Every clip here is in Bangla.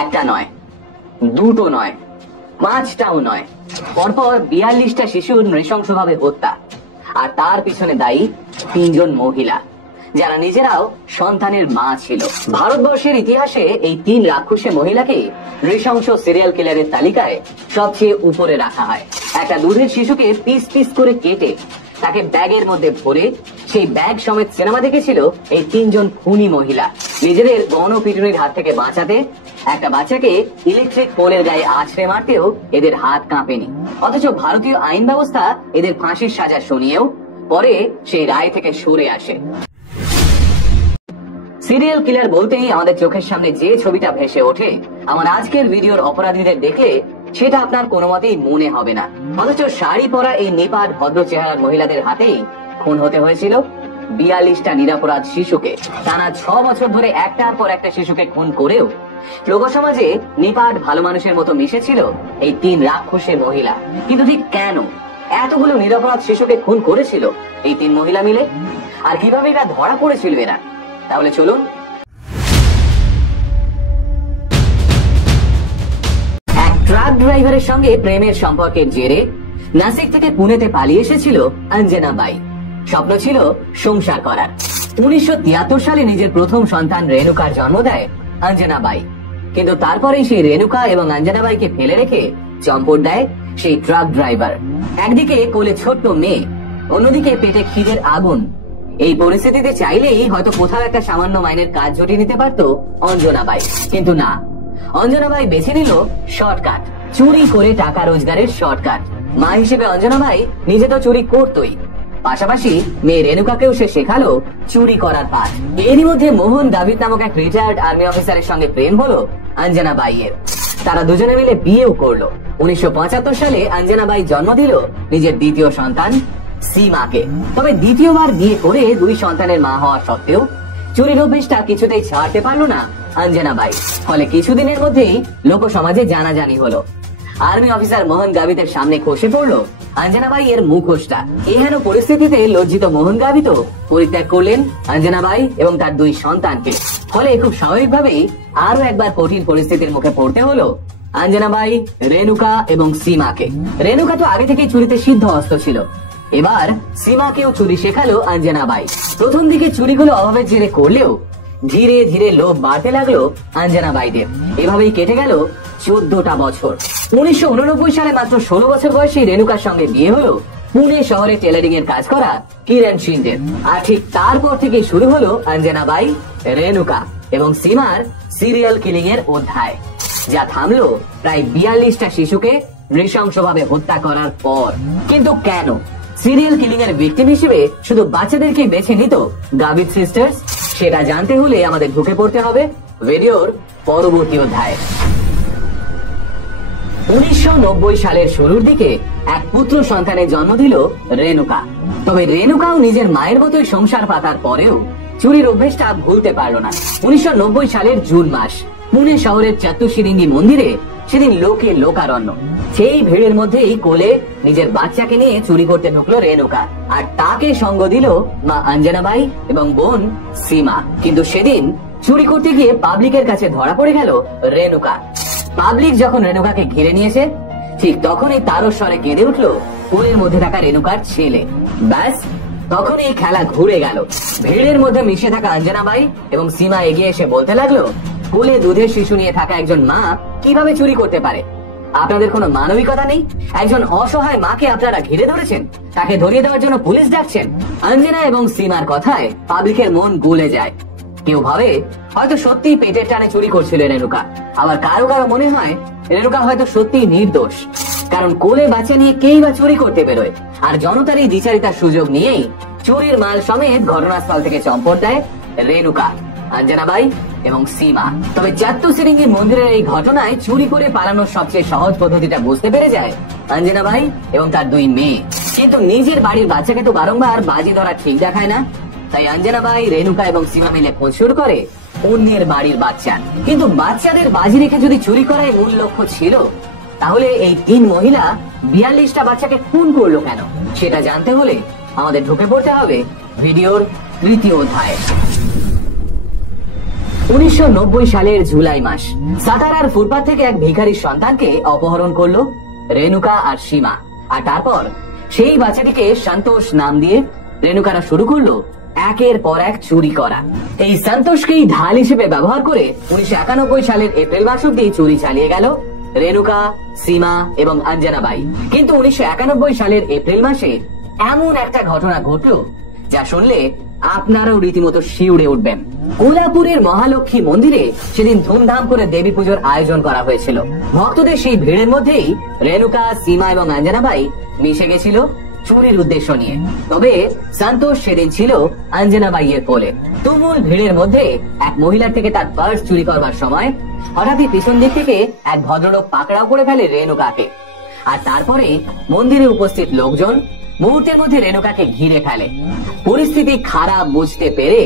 একটা নয়, দুটো নয়, পাঁচটাও নয়, পরপর 42টা শিশুর নৃশংসভাবে হত্যা। আর তার পিছনে দায়ী 3 জন মহিলা, যারা নিজেরাও সন্তানের মা ছিল। ভারতবর্ষের ইতিহাসে এই 3 রাক্ষসী মহিলাকে নৃশংস সিরিয়াল কিলারের তালিকায় সবচেয়ে উপরে রাখা হয়। একটা দুধের শিশুকে পিস পিস করে কেটে তাকে ব্যাগের মধ্যে ভরে সেই ব্যাগ সমেত সিনেমা দেখেছিল এই 3 জন খুনি মহিলা। নিজেদের গণপিটুনির হাত থেকে বাঁচাতে একটা বাচ্চাকে ইলেকট্রিক পোলের গায়ে আছড়ে মারতেও এদের হাত কাঁপেনি। অথচ ভারতীয় আইন ব্যবস্থা এদের ফাঁসির সাজা শুনিয়েও পরে সেই রায় থেকে সরে আসে। সিরিয়াল কিলার বলতেই আমাদের চোখের সামনে যে ছবিটা ভেসে ওঠে, আমার আজকের ভিডিওর অপরাধীদের দেখলে সেটা আপনার কোনো মতেই মনে হবে না। অথচ শাড়ি পরা এই নিপাট ভদ্র চেহারার মহিলাদের হাতেই খুন হতে হয়েছিল 42টা নিরপরাধ শিশুকে। টানা 6 বছর ধরে একটার পর একটা শিশুকে খুন করেও লোকসমাজে নিপাট ভালো মানুষের মতো মিশেছিল এই 3 রাক্ষসী মহিলা। কিন্তু ঠিক কেন এতগুলো নিরপরাধ শিশুকে খুন করেছিল এই 3 মহিলা মিলে, আর কিভাবে এরা ধরা পড়েছিল এরা? তাহলে চলুন। এক ট্রাক ড্রাইভারের সঙ্গে প্রেমের সম্পর্কের জেরে নাসিক থেকে পুনেতে পালিয়ে এসেছিল অঞ্জনা বাই। স্বপ্ন ছিল সংসার করার। 1973 সালে নিজের প্রথম সন্তান রেণুকার জন্ম দেয় অঞ্জনা বাই। কিন্তু তারপরেই সেই রেণুকা এবং অঞ্জনা বাইকে ফেলে রেখে চম্পট দেয় সেই ট্রাক ড্রাইভার। একদিকে কোলে ছোট্ট মেয়ে, অন্যদিকে পেটে খিদের আগুন। এই পরিস্থিতিতে চাইলেই হয়তো কোথাও একটা সামান্য মাইনের কাজ জটিয়ে নিতে পারতো অঞ্জনা বাই, কিন্তু না, অঞ্জনা বাই বেছে নিল শর্টকাট, চুরি করে টাকা রোজগারের শর্টকাট। মা হিসেবে অঞ্জনা বাই নিজে তো চুরি করতোই, পাশাপাশি মেয়ে রেণুকাকেও সে শেখালো চুরি করার পাঠ। এরই মধ্যে মোহন গাভিত নামক এক রিটায়ার্ড আর্মি অফিসারের সঙ্গে প্রেম হলো অঞ্জনা বাইয়ের। তারা দুজনে মিলে বিয়েও করলো। 1975 সালে অঞ্জনা বাই জন্ম দিল নিজের দ্বিতীয় সন্তান সীমাকে। তবে দ্বিতীয়বার বিয়ে করে 2 সন্তানের মা হওয়া সত্ত্বেও চুরির অভ্যেসটা কিছুতেই ছাড়তে পারলো না অঞ্জনা বাই। ফলে কিছুদিনের মধ্যেই লোক সমাজে জানাজানি হলো। আর্মি অফিসার মোহন গাভিতের সামনে খসে পড়লো অঞ্জনা বাই এর মুখোশটা। এহেন পরিস্থিতিতে লজ্জিত মোহন গাভিত পরিত্যাগ করলেন অঞ্জনা বাই এবং তার 2 সন্তানকে। ফলে খুব স্বাভাবিকভাবেই আরো একবার কঠিন পরিস্থিতির মুখে পড়তে হলো অঞ্জনা বাই, রেণুকা এবং সীমাকে। রেণুকা তো আগে থেকেই চুরিতে সিদ্ধহস্ত ছিল, এবার সীমাকেও চুরি শেখালো অঞ্জনা বাই। প্রথম দিকে চুরিগুলো অভাবের জেরে করলেও ধীরে ধীরে লোভ বাড়তে লাগলো অঞ্জনা বাইদের। এভাবেই কেটে গেল 14টা বছর। 1989 সালে মাত্র 16 বছর বয়সী রেণুকার সঙ্গে বিয়ে হলো পুনে শহরে টেলারিং এর কাজ করা কিরণ সিংদের। আর ঠিক তারপর থেকে শুরু হলো অঞ্জনা বাই, রেণুকা এবং সীমার সিরিয়াল কিলিং এর অধ্যায়, যা থামলো প্রায় 42টা শিশুকে নৃশংসভাবে হত্যা করার পর। কিন্তু কেন সিরিয়াল কিলিং এর ভিকটিম হিসেবে শুধু বাচ্চাদেরকে বেছে নিত গাভিত সিস্টার্স? সেটা জানতে হলে আমাদের ঢুকে পড়তে হবে ভিডিওর পরবর্তী অধ্যায়। 1990 সালের শুরুর দিকে এক পুত্র সন্তানের জন্ম দিল রেণুকা। তবে রেণুকাও নিজের মায়ের মতোই সংসার পাতার পরেও চুরির অভ্যেসটা ভুলতে পারল না। 1990 সালের জুন মাস, পুনে শহরের চতুশিরিঙ্গি মন্দিরে সেদিন লোকে লোকারণ্য। সেই ভিড়ের মধ্যেই কোলে নিজের বাচ্চাকে নিয়ে চুরি করতে ঢুকলো রেণুকা, আর তাকে সঙ্গ দিল মা অঞ্জনা বাই এবং বোন সীমা। কিন্তু সেদিন চুরি করতে গিয়ে পাবলিকের কাছে ধরা পড়ে গেল রেণুকা। পাবলিক যখন রেণুকাকে ঘিরে নিয়েছে, ঠিক তখনই তারও স্বরে কেঁদে উঠলো কোলের মধ্যে থাকা রেণুকার ছেলে। ব্যাস, তখন এই খেলা ঘুরে গেল। ভিড়ের মধ্যে মিশে থাকা অঞ্জনা বাই এবং সীমা এগিয়ে এসে বলতে লাগলো, কোলে দুধের শিশু নিয়ে থাকা একজন মা কিভাবে চুরি করতে পারে? আপনাদের কোনো মানবিকতা নেই? একজন অসহায় মাকে আপনারা ঘিরে ধরেছেন, তাকে ধরিয়ে দেওয়ার জন্য পুলিশ ডাকছেন। অঞ্জনা এবং সীমার কথায় পাবলিকের মন গলে যায়। কেউ ভাবে হয়তো সত্যি পেটের টানে চুরি করছিল রেণুকা, আবার কারো কারো মনে হয় রেণুকা হয়তো সত্যি নির্দোষ, কারণ কোলে বাচ্চা নিয়ে কেই বা চুরি করতে বেরোয়। আর জনতার এই দ্বিচারিতার সুযোগ নিয়েই চুরির মাল সমেত ঘটনাস্থল থেকে চম্পট দেয় রেণুকা, অঞ্জনা বাই এবং সীমা। তবে চতুশিরিঙ্গি মন্দিরের এই ঘটনায় চুরি করে পালানোর সবচেয়ে সহজ পদ্ধতিটা বুঝতে পেরে যায় অঞ্জনা বাই এবং তার 2 মেয়ে। কিন্তু নিজের বাড়ির বাচ্চাকে তো বারংবার বাজি ধরা ঠিক দেখায় না, তাই অঞ্জনা বাই, রেণুকা এবং সীমা মিলে খোঁজ শুরু করে অন্যের বাড়ির বাচ্চা। কিন্তু বাচ্চাদের বাজি রেখে যদি চুরি করাই মূল লক্ষ্য ছিল, তাহলে এই 3 মহিলা 42টা বাচ্চাকে খুন করলো কেন? সেটা জানতে হলে আমাদের ঢুকে পড়তে হবে ভিডিওর তৃতীয় অধ্যায়। 1990 সালের জুলাই মাস, সাতারার ফুটপাথ থেকে এক ভিখারির সন্তানকে অপহরণ করলো রেণুকা আর সীমা। আর তারপর সেই বাচ্চাটিকে সন্তোষ নাম দিয়ে রেণুকারা শুরু করলো একের পর এক চুরি করা। এই সন্তোষকেই ঢাল হিসেবে ব্যবহার করে 1991 সালের এপ্রিল মাস অব্দি চুরি চালিয়ে গেল রেণুকা, সীমা এবং অঞ্জনাবাই। কিন্তু 1991 সালের এপ্রিল মাসে এমন একটা ঘটনা ঘটলো যা শুনলে আপনারাও রীতিমতো শিউরে উঠবেন। কোলাপুরের মহালক্ষ্মী মন্দিরে সেদিন ধুমধাম করে দেবী পুজোর আয়োজন করা হয়েছিল। ভক্তদের সেই ভিড়ের মধ্যেই রেণুকা, সীমা এবং অঞ্জনাবাই মিশে গেছিল চুরির উদ্দেশ্য নিয়ে। তবে সন্তোষ সেদিন ছিল অঞ্জনাবাইয়ের কোলে। তুমুল ভিড়ের মধ্যে এক মহিলার থেকে তার পার্স চুরি করবার সময় হঠাৎই পিছন দিক থেকে এক ভদ্রলোক পাকড়াও করে ফেলে রেণুকাকে। আর তারপরে মন্দিরে উপস্থিত লোকজন মুহূর্তের মধ্যে রেণুকাকে ঘিরে ফেলে। পরিস্থিতি খারাপ বুঝতে পেরে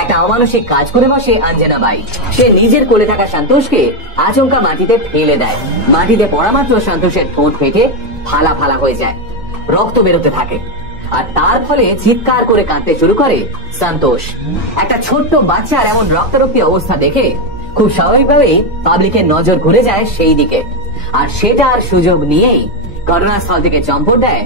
একটা অমানসিক কাজ করে বসে অঞ্জনাবাই। সে নিজের কোলে থাকা সন্তোষকে আচমকা মাটিতে ফেলে দেয়। মাটিতে পড়া মাত্র সন্তোষের ঠোঁট ফেটে ফালা ফালা হয়ে যায়, রক্ত বেরোতে থাকে। আর তার ফলে চিৎকার করে কাঁদতে শুরু করে সন্তোষ। একটা ছোট্ট বাচ্চার এমন রক্তারক্তি অবস্থা দেখে খুব স্বাভাবিকভাবেই পাবলিকের নজর ঘুরে যায় সেই দিকে। আর সেটার সুযোগ নিয়েই ঘটনাস্থল থেকে চম্পট দেয়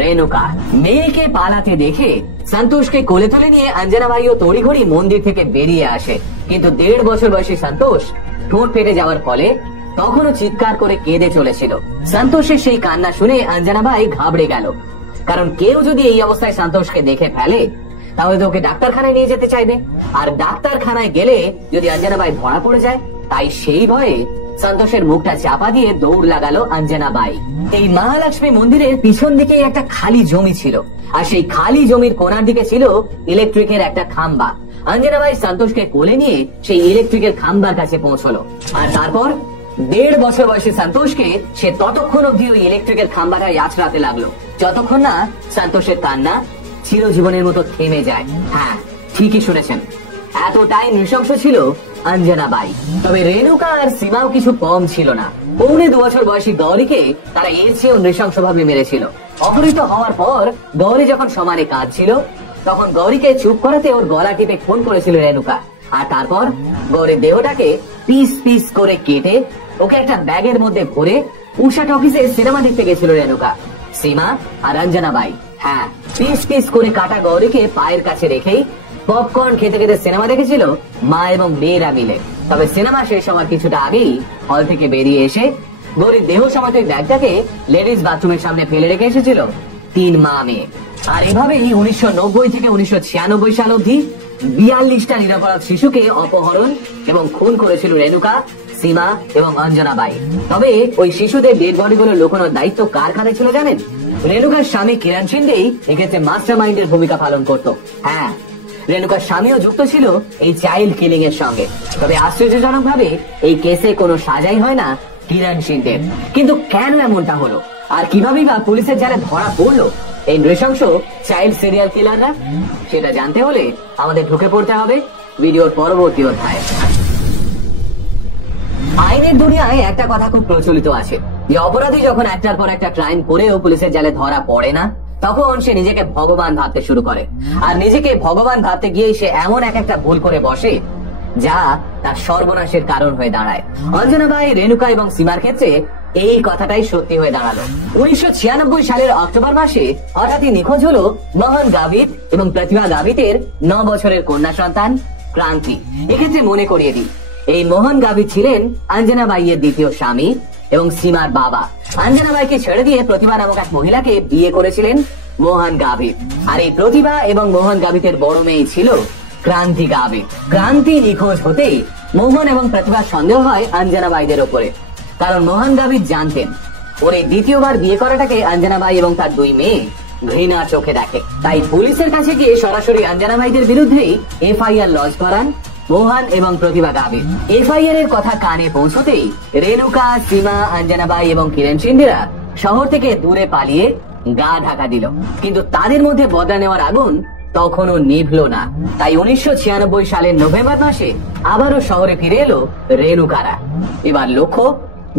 রেণুকা। মেয়েকে পালাতে দেখে সন্তোষকে কোলে তুলে নিয়ে অঞ্জনাবাইও তড়িঘড়ি মন্দির থেকে বেরিয়ে আসে। কিন্তু 1.5 বছর বয়সী সন্তোষ ঠোঁট ফেটে যাওয়ার ফলে তখনও চিৎকার করে কেঁদে চলেছিল। সন্তোষের সেই কান্না শুনে অঞ্জনাবাই ঘাবড়ে গেল, কারণ কেউ যদি এই অবস্থায় সন্তোষকে দেখে ফেলে তাহলে তো ওকে ডাক্তারখানায় নিয়ে যেতে চাইবে। আর ডাক্তারখানায় গেলে যদি অঞ্জনাবাই ধরা পড়ে যায়, তাই সেই ভয়ে সন্তোষের মুখটা চাপা দিয়ে দৌড় লাগালো অঞ্জনাবাই। এই মহালক্ষ্মী মন্দিরের পিছন দিকে একটা খালি জমি ছিল, আর সেই খালি জমির কোনার দিকে ছিল ইলেকট্রিকের একটা খাম্বা। অঞ্জনাবাই সন্তোষকে কোলে নিয়ে সেই ইলেকট্রিকের খাম্বার কাছে পৌঁছলো। আর তারপর 1.5 বছর বয়সী সন্তোষকে সে ততক্ষণ অব্দি ওই ইলেকট্রিকের খাম্বাটায় আছড়াতে লাগলো, যতক্ষণ না সন্তোষের কান্না চিরজীবনের মতো থেমে যায়। হ্যাঁ, ঠিকই শুনেছেন, এতটাই নৃশংস ছিল অঞ্জনাবাই। তবে রেণুকা আর সীমাও কিছু কম ছিল না। 2.25 বছর বয়সী গৌরীকে তারা এর চেয়েও নৃশংস ভাবে মেরেছিল। অপহৃত হওয়ার পর গৌরী যখন সমানে কাঁদছিল, তখন গৌরীকে চুপ করাতে ওর গলা টিপে খুন করেছিল রেণুকা। আর তারপর গৌরীর দেহটাকে পিস পিস করে কেটে ওকে একটা ব্যাগের মধ্যে ভরে উষা টকিজে সিনেমা দেখতে গেছিল রেণুকা, সীমা আর অঞ্জনাবাই। হ্যাঁ, পিস পিস করে কাটা গৌরীকে পায়ের কাছে রেখেই পপকর্ন খেতে খেতে সিনেমা দেখেছিল মা এবং মেয়েরা মিলে। তবে সিনেমা শেষ হওয়ার কিছুটা আগেই হল থেকে বেরিয়ে এসে গৌরীর দেহ সমেত ব্যাগটাকে লেডিস বাথরুমের সামনে ফেলে রেখে এসেছিল 3 মা মেয়ে। আর এভাবেই 1990 থেকে 1996 সাল অবধি 42টা নিরপরাধ শিশুকে অপহরণ এবং খুন করেছিল রেণুকা, সীমা এবং অঞ্জনাবাই। তবে ওই শিশুদের ডেড বডিগুলো লুকানোর দায়িত্ব কার কাঁধে ছিল জানেন? রেণুকার স্বামী কিরণ শিন্দেই এক্ষেত্রে মাস্টার মাইন্ডের ভূমিকা পালন করত। হ্যাঁ, রেণুকার স্বামীও যুক্ত ছিল এই চাইল্ড কিলিং এর সঙ্গে। তবে আশ্চর্যজনক ভাবে এই কেসে কোনো সাজাই হয় না কিরণ শিন্দের। কিন্তু কেন এমনটা হলো, আর কিভাবে বা পুলিশের জালে ধরা পড়লো এই নৃশংস চাইল্ড সিরিয়াল কিলাররা, সেটা জানতে হলে আমাদের ঢুকে পড়তে হবে ভিডিওর পরবর্তী অধ্যায়ে। আইনের দুনিয়ায় একটা কথা খুব প্রচলিত আছে যে অপরাধী যখন একটার পর একটা ক্রাইম করেও পুলিশের জালে ধরা পড়ে না, তখন সে নিজেকে ভগবান ভাবতে শুরু করে। আর নিজেকে ভগবান ভাবতে গিয়ে সে এমন একটা ভুল করে বসে যা তার সর্বনাশের কারণ হয়ে দাঁড়ায়। অঞ্জনাবাই, রেণুকা এবং সীমার ক্ষেত্রে এই কথাটাই সত্যি হয়ে দাঁড়ালো। 1996 সালের অক্টোবর মাসে হঠাৎই নিখোঁজ হলো মোহন গাভিত এবং প্রতিভা গাভিতের 9 বছরের কন্যা সন্তান ক্রান্তি। এক্ষেত্রে মনে করিয়ে দিই, এই মোহন গাভিত ছিলেন অঞ্জনাবাইয়ের দ্বিতীয় স্বামী এবং সীমার বাবা। অঞ্জনাবাইকে ছেড়ে দিয়ে প্রতিভা নামক এক মহিলাকে বিয়ে করেছিলেন মোহন গাভিত। আর এই প্রতিভা এবং মোহন গাভিতের বড় মেয়ে ছিল ক্রান্তি গাভিত। ক্রান্তি নিখোঁজ হতেই মোহন এবং প্রতিভার সন্দেহ হয় অঞ্জনাবাইদের ওপরে, কারণ মোহন গাভিত জানতেন ওর এই দ্বিতীয়বার বিয়ে করাটাকে অঞ্জনাবাই এবং তার 2 মেয়ে ঘৃণা চোখে দেখে। তাই পুলিশের কাছে গিয়ে সরাসরি অঞ্জনাবাইদের বিরুদ্ধেই FIR লজ করান মোহন এবং প্রতিভা গাভিত। FIR এর কথা কানে পৌঁছতেই রেণুকা, সীমা, অঞ্জনাবাই এবং কিরণ শিন্দেরা শহর থেকে দূরে পালিয়ে গা ঢাকা দিল। কিন্তু তাদের মধ্যে বদলা নেওয়ার আগুন তখনও নিভল না। তাই 1996 সালের নভেম্বর মাসে আবারও শহরে ফিরে এলো রেণুকারা। এবার লক্ষ্য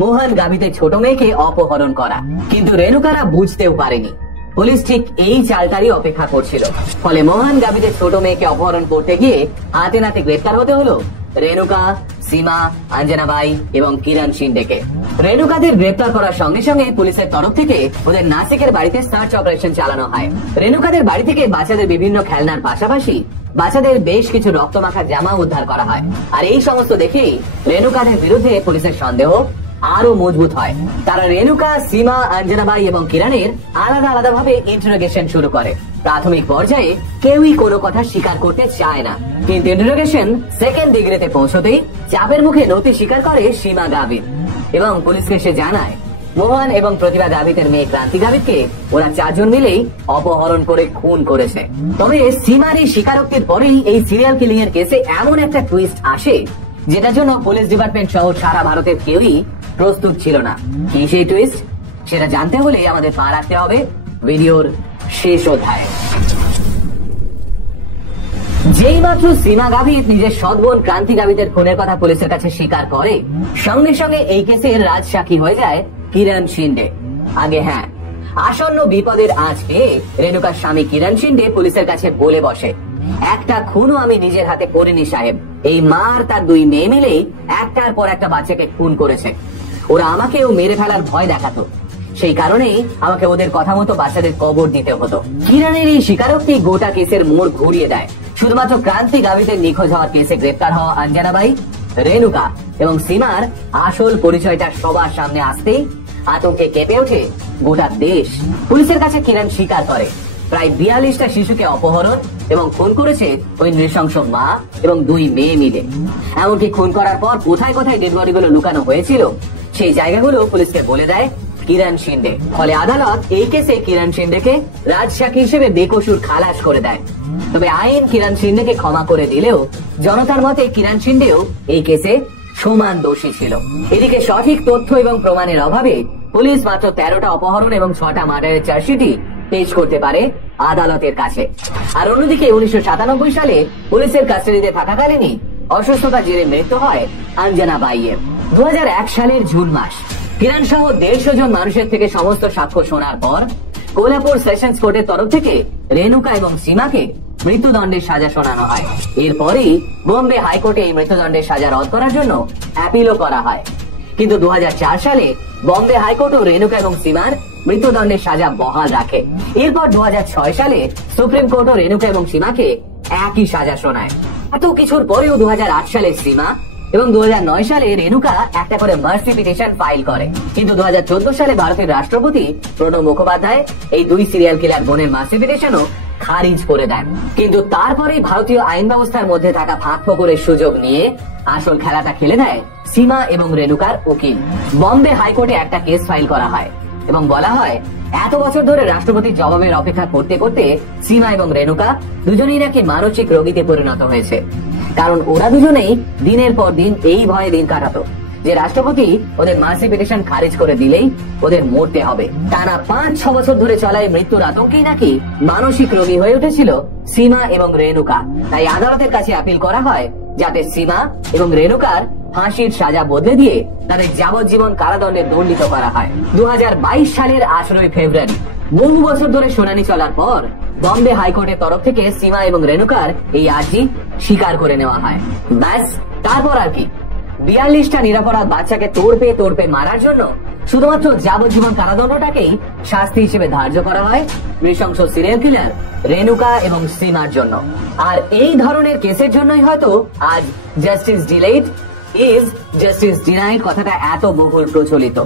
মোহন গাভিতের ছোট মেয়েকে অপহরণ করা। কিন্তু রেণুকারা বুঝতেও পারেনি পুলিশ ঠিক এই চালটারই অপেক্ষা করছিল। ফলে মোহন গাভিতের ছোট মেয়েকে অপহরণ করতে গিয়ে হাতে নাতে গ্রেফতার হতে হলো রেণুকা, সীমা, অঞ্জনাবাই এবং কিরণ শিন্ডেকে। রেণুকাদের গ্রেপ্তার করার সঙ্গে সঙ্গে পুলিশের তরফ থেকে ওদের নাসিকের বাড়িতে সার্চ অপারেশন চালানো হয়। রেণুকাদের বাড়ি থেকে বাচ্চাদের বিভিন্ন খেলনার পাশাপাশি বাচ্চাদের বেশ কিছু রক্তমাখা জামা উদ্ধার করা হয়। আর এই সমস্ত দেখেই রেণুকাদের বিরুদ্ধে পুলিশের সন্দেহ আরো মজবুত হয়। তারা রেণুকা, সীমা, অঞ্জনাবাই এবং কিরণের আলাদা আলাদা ভাবে ইন্টারোগেশন শুরু করে। প্রাথমিক পর্যায়ে কেউই কোনো কথা স্বীকার করতে চায় না, কিন্তু ইন্টারোগেশন সেকেন্ড ডিগ্রিতে পৌঁছতেই চাপের মুখে নতি স্বীকার করে সীমা গাভিত এবং পুলিশকে সে জানায় মোহন এবং প্রতিভা গাভিতের মেয়ে ক্রান্তি গাভিতকে ওরা চারজন মিলেই অপহরণ করে খুন করেছে। তবে সীমার এই স্বীকারোক্তির পরেই এই সিরিয়াল কিলিং এর কেসে এমন একটা টুইস্ট আসে যেটার জন্য পুলিশ ডিপার্টমেন্ট সহ সারা ভারতের কেউই প্রস্তুত ছিল না। কি সেই টুইস্ট, সেটা জানতে হলে আমাদের পা রাখতে হবে ভিডিওর শেষ অধ্যায়ে। যেই মাত্র সীমা গাভিত নিজের সৎবোন ক্রান্তি গাভিতের খুনের কথা পুলিশের কাছে স্বীকার করে, সঙ্গে সঙ্গে এই কেসের রাজসাক্ষী হয়ে যায় কিরণ শিন্ডে। আগে হ্যাঁ, আসন্ন বিপদের আঁচ পেয়ে রেণুকার স্বামী কিরণ শিন্ডে পুলিশের কাছে বলে বসে, একটা খুনও আমি নিজের হাতে করিনি সাহেব, এই মার তার দুই মেয়ে মিলেই একটার পর একটা বাচ্চাকে খুন করেছে। ওরা আমাকেও মেরে ফেলার ভয় দেখাতো, সেই কারণেই আমাকে ওদের কথা মতো বাচ্চাদের কবর দিতে হতো। কিরণের এই স্বীকারোক্তি গোটা কেসের মোড় ঘুরিয়ে দেয়। শুধুমাত্র ক্রান্তি গাভিতের নিখোঁজ হওয়ার কেসে গ্রেপ্তার হওয়া অঞ্জনাবাই, রেণুকা এবং সীমার আসল পরিচয়টা সবার সামনে আসতেই আতঙ্কে কেঁপে ওঠে গোটা দেশ। পুলিশের কাছে কিরণ স্বীকার করে প্রায় 42টা শিশুকে অপহরণ এবং খুন করেছে ওই নৃশংস মা এবং দুই মেয়ে মিলে। এমনকি খুন করার পর কোথায় কোথায় ডেড বডিগুলো লুকানো হয়েছিল সেই জায়গাগুলো পুলিশকে বলে দেয় কিরণ শিন্ডে। ফলে আদালত এই কেসে কিরণ শিন্ডেকে রাজসাক্ষী হিসেবে বেকসুর খালাস করে দেয়। তবে আইন কিরণ শিন্ডেকে ক্ষমা করে দিলেও জনতার মতে কিরণ শিন্ডেও এই কেসে সমান দোষী ছিল। এদিকে সঠিক তথ্য এবং প্রমাণের অভাবে পুলিশ মাত্র 13টা অপহরণ এবং 6টা মার্ডারের চার্জশিটই পেশ করতে পারে আদালতের কাছে। আর অন্যদিকে 1997 সালে পুলিশের কাস্টাডিতে থাকাকালীনই অসুস্থতা জেরে মৃত্যু হয় অঞ্জনা বাইয়ের। 2001 সালের জুন মাস কিরণ সহ 150 জন মানুষের থেকে সমস্ত সাক্ষ্য শোনার পর কোলাপুর সেশনস কোর্টের তরফ থেকে রেণুকা এবং সীমাকে মৃত্যুদণ্ডের সাজা শোনানো হয়। এরপরই বোম্বে হাইকোর্টে এই মৃত্যুদণ্ডের সাজা রদ করার জন্য অ্যাপিলও করা হয়। কিন্তু 2004 সালে বম্বে হাইকোর্টও রেণুকা এবং সীমার মৃত্যুদণ্ডের সাজা বহাল রাখে। এরপর 2006 সালে সুপ্রিম কোর্টও রেণুকা এবং সীমাকে একই সাজা শোনায়। এত কিছুর পরেও 2008 সালে সীমা এবং 2009 সালে রেণুকা একটা করে মার্সি পিটিশন ফাইল করে। কিন্তু 2014 সালে ভারতের রাষ্ট্রপতি প্রণব মুখোপাধ্যায় এই দুই সিরিয়াল কিলার বোনের মার্সি পিটিশনও খারিজ করে দেন। কিন্তু তারপরেই ভারতীয় আইন ব্যবস্থার মধ্যে থাকা ফাঁক ফোকরের সুযোগ নিয়ে আসল খেলাটা খেলে দেয় সীমা এবং রেণুকার উকিল। বম্বে হাইকোর্টে একটা কেস ফাইল করা হয় এবং বলা হয় এত বছর ধরে রাষ্ট্রপতির জবাবের অপেক্ষা করতে করতে সীমা এবং রেণুকা দুজনেই নাকি মানসিক রোগীতে পরিণত হয়েছে। কারণ ওরা দুজনেই দিনের পর দিন এই ভয়ে দিন কাটাতো যে রাষ্ট্রপতি ওদের মার্সি পিটিশন খারিজ করে দিলেই ওদের মরতে হবে। টানা 5-6 বছর ধরে চলা এই মৃত্যুর আতঙ্কেই নাকি মানসিক রোগী হয়ে উঠেছিল সীমা এবং রেণুকা। তাই আদালতের কাছে আপিল করা হয় যাতে সীমা এবং রেণুকার ফাঁসির সাজা বদলে দিয়ে তাদের যাবজ্জীবন কারাদণ্ডে দণ্ডিত করা হয়। 2022 সালের 18 ফেব্রুয়ারি বহু বছর ধরে শুনানি চলার পর বম্বে হাইকোর্টের তরফ থেকে সীমা এবং রেণুকার এই আর্জি স্বীকার করে নেওয়া হয়। ব্যাস, তারপর আর কি 42টা নিরাপরাধ বাচ্চাকে তোড়পে মারার জন্য শুধুমাত্র যাবজ্জীবন কারাদণ্ডটাকেই শাস্তি হিসেবে ধার্য করা হয় নৃশংস সিরিয়াল কিলার রেণুকা এবং সীমার জন্য। আর এই ধরনের কেসের জন্যই হয়তো আজ justice delayed is justice denied কথাটা এত বহুল প্রচলিত।